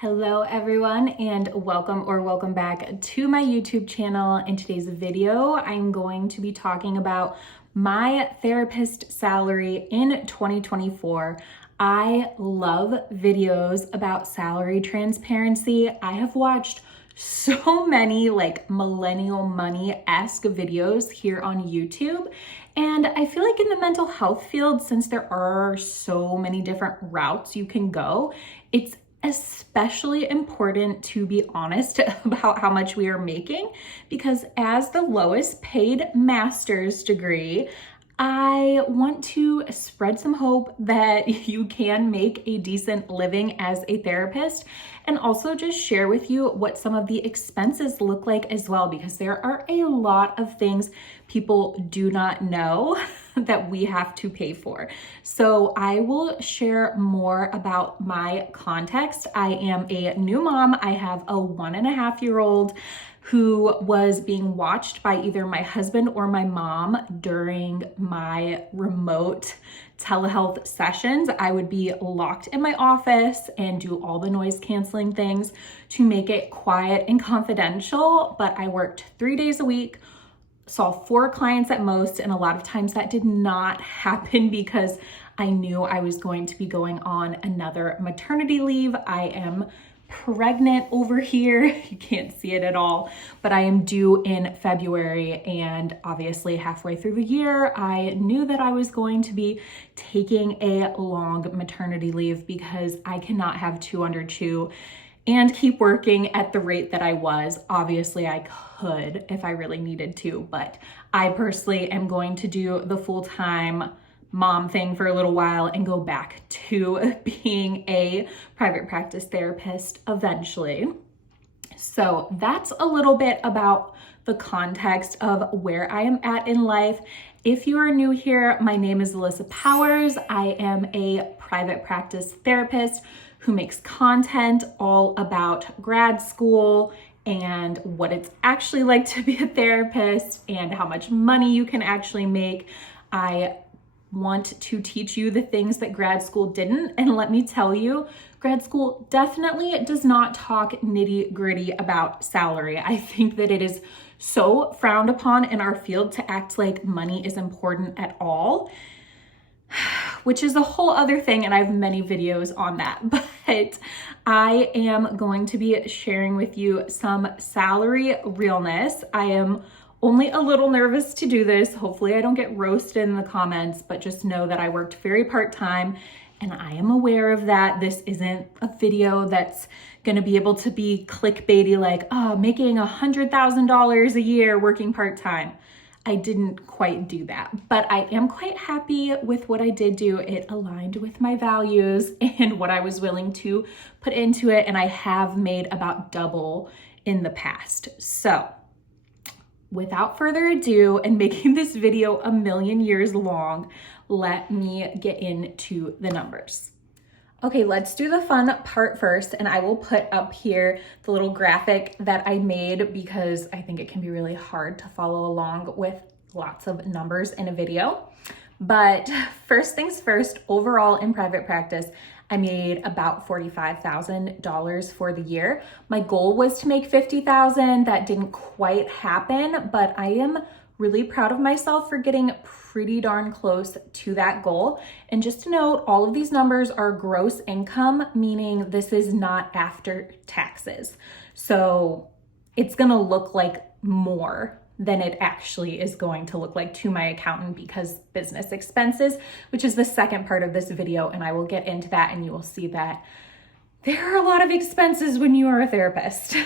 Hello everyone, and welcome back to my YouTube channel. In today's video, I'm going to be talking about my therapist salary in 2024. I love videos about salary transparency. I have watched so many like millennial money-esque videos here on YouTube. And I feel like in the mental health field, since there are so many different routes you can go, it's especially important to be honest about how much we are making, because as the lowest paid master's degree, I want to spread some hope that you can make a decent living as a therapist, and also just share with you what some of the expenses look like as well, because there are a lot of things people do not know that we have to pay for. So I will share more about my context. I am a new mom. I have a 1.5-year-old who was being watched by either my husband or my mom during my remote telehealth sessions. I would be locked in my office and do all the noise canceling things to make it quiet and confidential, but I worked 3 days a week, saw 4 clients at most, and a lot of times that did not happen because I knew I was going to be going on another maternity leave. I am pregnant over here. You can't see it at all, but I am due in February, and obviously halfway through the year, I knew that I was going to be taking a long maternity leave because I cannot have 2 under 2 and keep working at the rate that I was. Obviously, I could if I really needed to, but I personally am going to do the full-time mom thing for a little while and go back to being a private practice therapist eventually. So that's a little bit about the context of where I am at in life. If you are new here, my name is Allyssa Powers. I am a private practice therapist who makes content all about grad school and what it's actually like to be a therapist and how much money you can actually make. I want to teach you the things that grad school didn't. And let me tell you, grad school definitely does not talk nitty-gritty about salary. I think that it is so frowned upon in our field to act like money is important at all, which is a whole other thing, and I have many videos on that. But I am going to be sharing with you some salary realness. I am only a little nervous to do this. Hopefully I don't get roasted in the comments, but just know that I worked very part-time and I am aware of that. This isn't a video that's gonna be able to be clickbaity like, oh, making $100,000 a year working part-time. I didn't quite do that, but I am quite happy with what I did do. It aligned with my values and what I was willing to put into it, and I have made about double in the past. So without further ado, and making this video a million years long, let me get into the numbers. Okay, let's do the fun part first, and I will put up here the little graphic that I made because I think it can be really hard to follow along with lots of numbers in a video. But first things first, overall in private practice, I made about $45,000 for the year. My goal was to make $50,000. That didn't quite happen, but I am really proud of myself for getting pretty darn close to that goal. And just to note, all of these numbers are gross income, meaning this is not after taxes. So it's gonna look like more than it actually is going to look like to my accountant because business expenses, which is the second part of this video, and I will get into that and you will see that there are a lot of expenses when you are a therapist.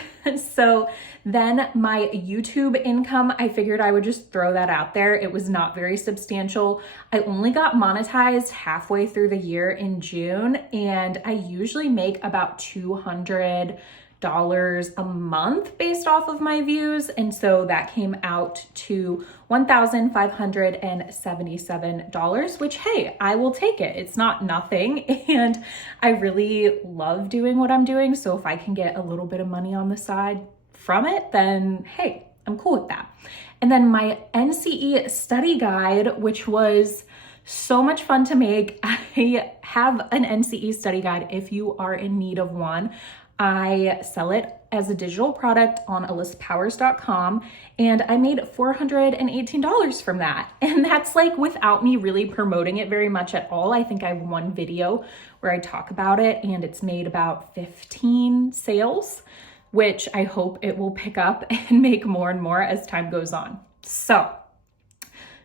So then my YouTube income, I figured I would just throw that out there. It was not very substantial. I only got monetized halfway through the year in June, and I usually make about $200 a month based off of my views, and so that came out to $1,577, which, hey, I will take it. It's not nothing, and I really love doing what I'm doing, so if I can get a little bit of money on the side from it, then hey, I'm cool with that. And then my NCE study guide, which was So much fun to make. I have an NCE study guide if you are in need of one. I sell it as a digital product on alyssapowers.com, and I made $418 from that. And that's like without me really promoting it very much at all. I think I have one video where I talk about it, and it's made about 15 sales, which I hope it will pick up and make more and more as time goes on. So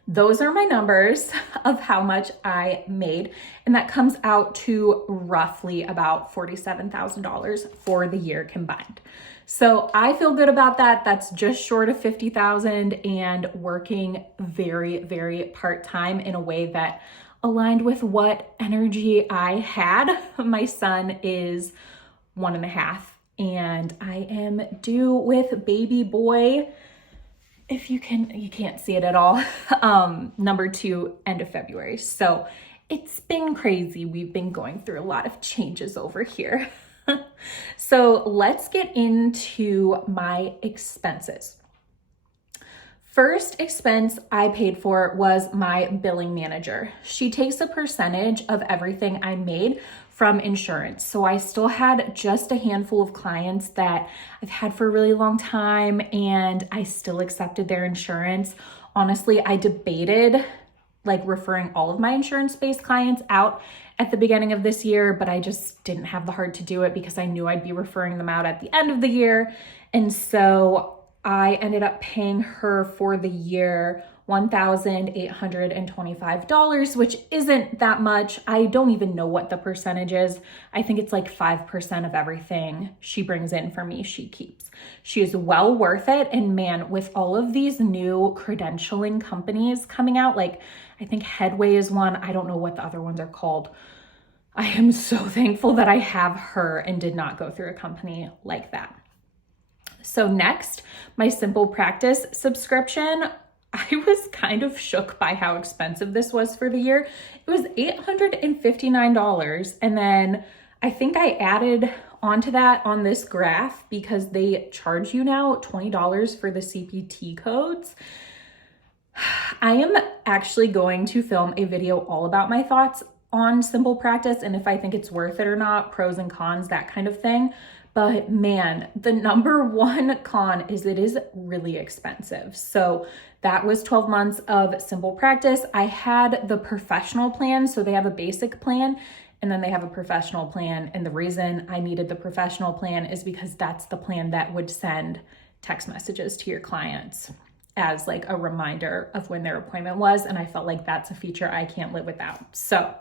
those are my numbers of how much I made, and that comes out to roughly about $47,000 for the year combined. So I feel good about that. That's just short of $50,000 and working very, very part-time in a way that aligned with what energy I had. My son is 1.5, and I am due with baby boy, if you can't see it at all, number 2, end of February. So it's been crazy. We've been going through a lot of changes over here. So let's get into my expenses. First expense I paid for was my billing manager. She takes a percentage of everything I made from insurance. So I still had just a handful of clients that I've had for a really long time, and I still accepted their insurance. Honestly, I debated like referring all of my insurance-based clients out at the beginning of this year, but I just didn't have the heart to do it because I knew I'd be referring them out at the end of the year. And so I ended up paying her for the year $1,825, which isn't that much. I don't even know what the percentage is. I think it's like 5% of everything she brings in for me, she keeps. She is well worth it. And man, with all of these new credentialing companies coming out, like I think Headway is one. I don't know what the other ones are called. I am so thankful that I have her and did not go through a company like that. So next, my Simple Practice subscription. I was kind of shook by how expensive this was for the year. It was $859. And then I think I added onto that on this graph because they charge you now $20 for the CPT codes. I am actually going to film a video all about my thoughts on Simple Practice and if I think it's worth it or not, pros and cons, that kind of thing. But man, the number one con is it is really expensive. So that was 12 months of Simple Practice. I had the professional plan. So they have a basic plan and then they have a professional plan. And the reason I needed the professional plan is because that's the plan that would send text messages to your clients as like a reminder of when their appointment was. And I felt like that's a feature I can't live without. So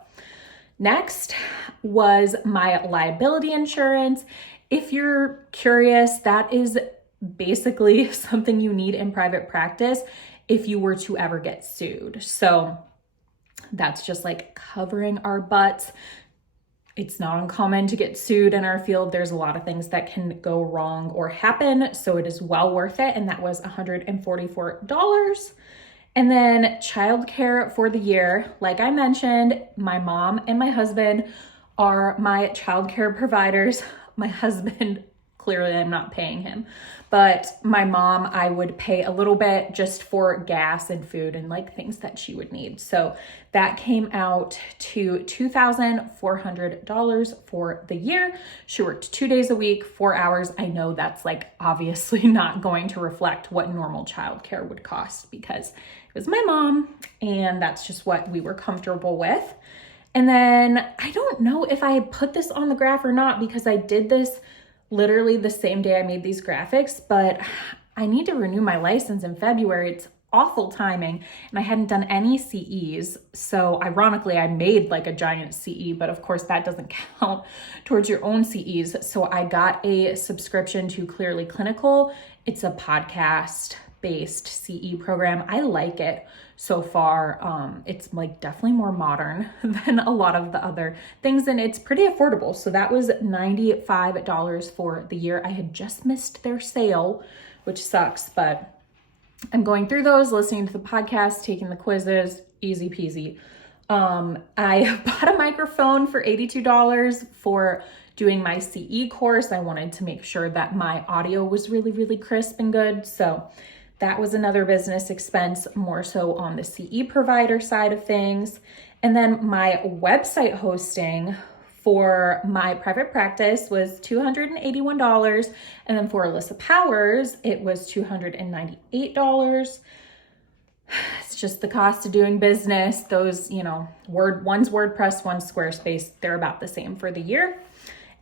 next was my liability insurance. If you're curious, that is basically something you need in private practice if you were to ever get sued. So that's just like covering our butts. It's not uncommon to get sued in our field. There's a lot of things that can go wrong or happen, so it is well worth it. And that was $144. And then childcare for the year. Like I mentioned, my mom and my husband are my childcare providers. My husband, clearly I'm not paying him, but my mom, I would pay a little bit just for gas and food and like things that she would need. So that came out to $2,400 for the year. She worked 2 days a week, 4 hours. I know that's like obviously not going to reflect what normal childcare would cost because it was my mom and that's just what we were comfortable with. And then I don't know if I put this on the graph or not because I did this literally the same day I made these graphics, but I need to renew my license in February. It's awful timing and I hadn't done any CEs. So ironically, I made like a giant CE, but of course that doesn't count towards your own CEs. So I got a subscription to Clearly Clinical. It's a podcast-based CE program. I like it so far. It's like definitely more modern than a lot of the other things and it's pretty affordable. So that was $95 for the year. I had just missed their sale, which sucks, but I'm going through those, listening to the podcast, taking the quizzes, easy peasy. I bought a microphone for $82 for doing my CE course. I wanted to make sure that my audio was really, really crisp and good. So that was another business expense, more so on the CE provider side of things. And then my website hosting for my private practice was $281. And then for Allyssa Powers, it was $298. It's just the cost of doing business. Those, one's WordPress, one's Squarespace. They're about the same for the year.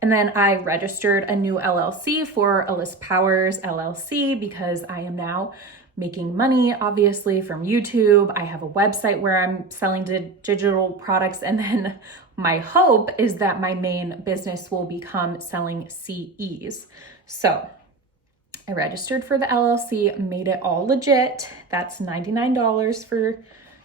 And then I registered a new LLC for Allyssa Powers LLC because I am now making money, obviously, from YouTube. I have a website where I'm selling digital products. And then my hope is that my main business will become selling CEs. So I registered for the LLC, made it all legit. That's $99 for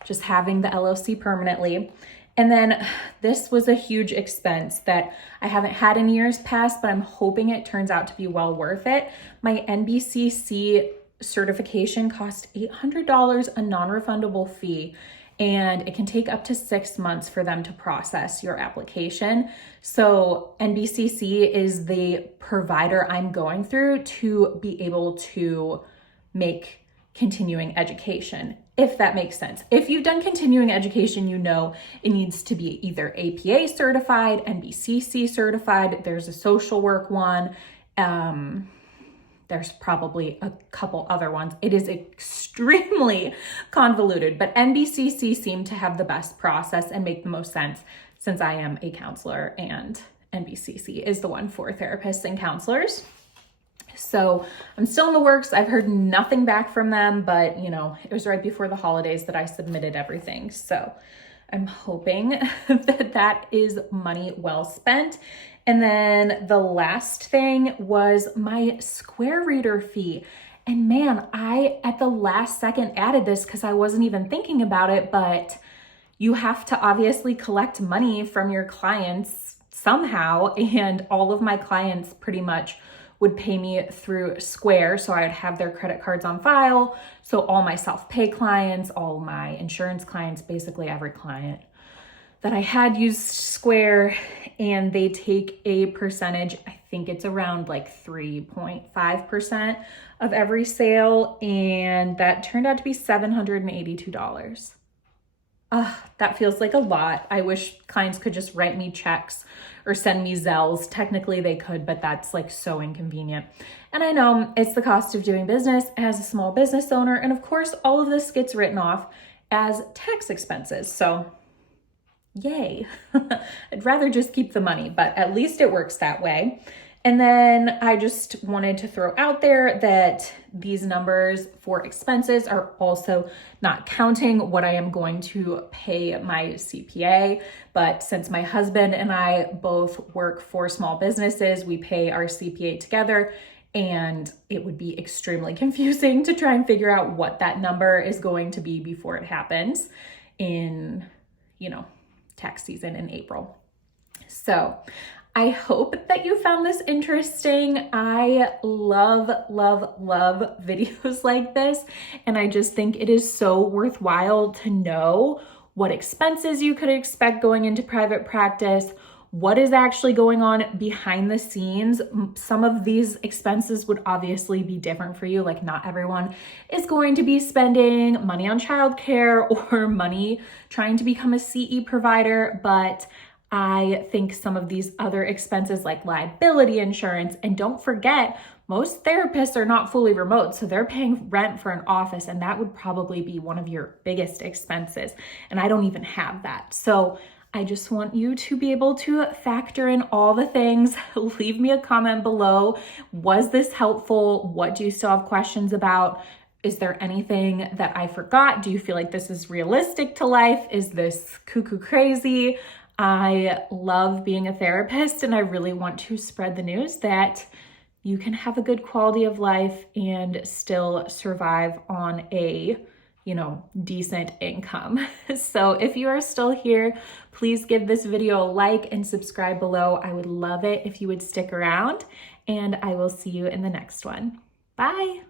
just having the LLC permanently. And then this was a huge expense that I haven't had in years past, but I'm hoping it turns out to be well worth it. My NBCC certification cost $800, a non-refundable fee, and it can take up to 6 months for them to process your application. So NBCC is the provider I'm going through to be able to make continuing education, if that makes sense. If you've done continuing education, you know it needs to be either APA certified, NBCC certified. There's a social work one. There's probably a couple other ones. It is extremely convoluted, but NBCC seemed to have the best process and make the most sense since I am a counselor and NBCC is the one for therapists and counselors. So I'm still in the works. I've heard nothing back from them, but it was right before the holidays that I submitted everything. So I'm hoping that is money well spent. And then the last thing was my Square Reader fee. And man, I at the last second added this because I wasn't even thinking about it, but you have to obviously collect money from your clients somehow. And all of my clients pretty much would pay me through Square. So I would have their credit cards on file. So all my self-pay clients, all my insurance clients, basically every client that I had used Square, and they take a percentage. I think it's around like 3.5% of every sale. And that turned out to be $782. That feels like a lot. I wish clients could just write me checks or send me Zells. Technically they could, but that's like so inconvenient. And I know it's the cost of doing business as a small business owner. And of course, all of this gets written off as tax expenses. So yay. I'd rather just keep the money, but at least it works that way. And then I just wanted to throw out there that these numbers for expenses are also not counting what I am going to pay my CPA. But since my husband and I both work for small businesses, we pay our CPA together, and it would be extremely confusing to try and figure out what that number is going to be before it happens in, tax season in April. So I hope that you found this interesting. I love videos like this. And I just think it is so worthwhile to know what expenses you could expect going into private practice, what is actually going on behind the scenes. Some of these expenses would obviously be different for you. Like not everyone is going to be spending money on childcare or money trying to become a CE provider, but I think some of these other expenses like liability insurance, and don't forget, most therapists are not fully remote, so they're paying rent for an office, and that would probably be one of your biggest expenses. And I don't even have that. So I just want you to be able to factor in all the things. Leave me a comment below. Was this helpful? What do you still have questions about? Is there anything that I forgot? Do you feel like this is realistic to life? Is this cuckoo crazy? I love being a therapist, and I really want to spread the news that you can have a good quality of life and still survive on a decent income. So if you are still here, please give this video a like and subscribe below. I would love it if you would stick around, and I will see you in the next one. Bye.